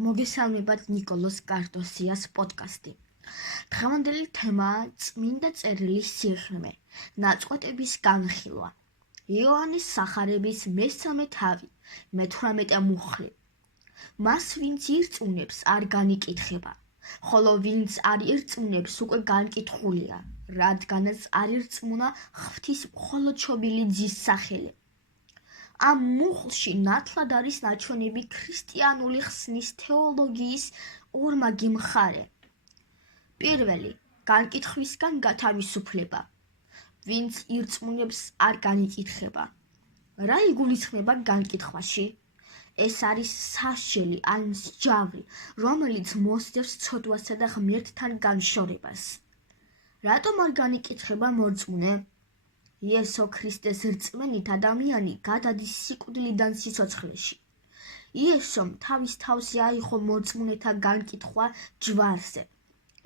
მოგესალმებათ ნიკოლოს კარტოსიას პოდკასტი. დღევანდელი თემაა წმინდა წერილის სიღრმე, ნაწყვეტების განხილვა. იოანეს სახარების მესამე თავი, მე-18 მუხლი. მას ვინც ირწმუნებს არ განიკითხება, ხოლო ვინც არ ირწმუნებს უკვე განკითხულია, რადგანაც არ ირწმუნა ღვთის მხოლოდ შობილი ძის სახელი. ამ მუხლში ნათლად არის ნაჩვენები ქრისტიანული ხსნის თეოლოგიის ორმაგი მხარე. პირველი, განკითხვისგან გათავისუფლება. ვინც ირწმუნებს არ განიკითხება. რა იგულისხმება განკითხვაში? ეს არის სასჯელი ან მსჯავრი, რომელიც მოსდევს ცოდვასა და ღმერთთან განშორებას. რატომ არ განიკითხება მორწმუნე? იესო ქრისტეს რწმენით ადამიანი გადადის სიკვდილიდან სიცოცხლეში. იესომ თავის თავზე აიღო მორწმუნეთა განკითხვა ჯვარზე.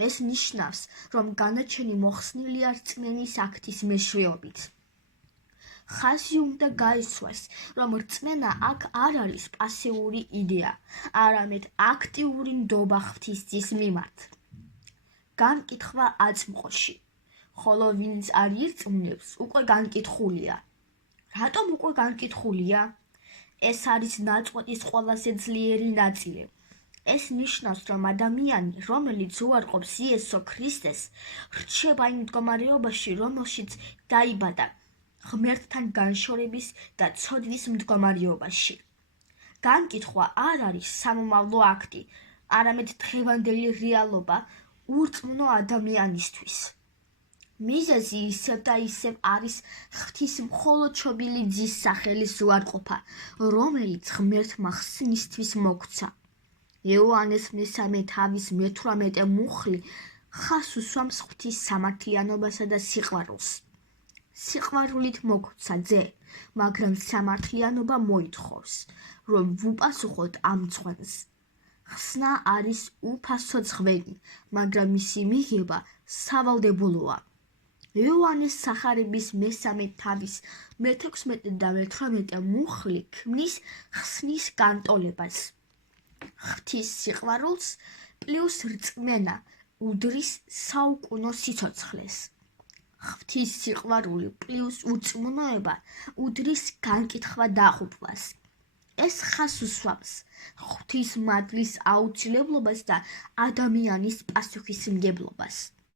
ეს ნიშნავს, რომ განაჩენი მოხსნილია რწმენის აქტის მეშვეობით. ხაზი უნდა გაისვას, რომ რწმენა აქ არ არის პასიური იდეა, არამედ აქტიური ნდობა ღვთისძის მიმართ. განკითხვა აწმყოში. ხოლო ვინც არ ირწმუნებს, უკვე განკითხულია. რატომ უკვე განკითხულია? ეს არის ნაწყვეტის ყველაზე ძლიერი ნაწილი. ეს ნიშნავს, რომ ადამიანი, რომელიც უარყოფს იესო ქრისტეს, რჩება იმ მდგომარეობაში, რომელშიც დაიბადა, ღმერთთან განშორების და ცოდვის მდგომარეობაში. განკითხვა არ არის სამომავლო აქტი, არამედ დღევანდელი რეალობა ურწმუნო ადამიანისთვის. მიზეზი ისევ და ისევ არის ღვთის მხოლოდ შობილი ძის სახელის უარყოფა, რომელიც ღმერთმა ხსნისთვის მოგვცა. იოანეს მესამე თავის მე-18 მუხლი ხაზს უსვამს ღვთის სამართლიანობასა და სიყვარულს. სიყვარულით მოგვცა ძე, მაგრამ სამართლიანობა მოითხოვს, რომ ვუპასუხოთ ამ ცხვენს. ხსნა არის უფასო ძღვენი, მაგრამ მისი მიღება სავალდებულოა. იოანეს სახარების მესამე თავის მე-16 და მე-18 მუხლი ქმნის ხსნის განტოლებას. ღვთის სიყვარულს პლუს რწმენა უდრის საუკუნო სიცოცხლეს. ღვთის სიყვარული პლუს ურწმუნოება უდრის განკითხვა დაღუპვას. ეს ხაზს უსვამს ღვთის მადლის აუცილებლობას და ადამიანის პასუხისმგებლობას.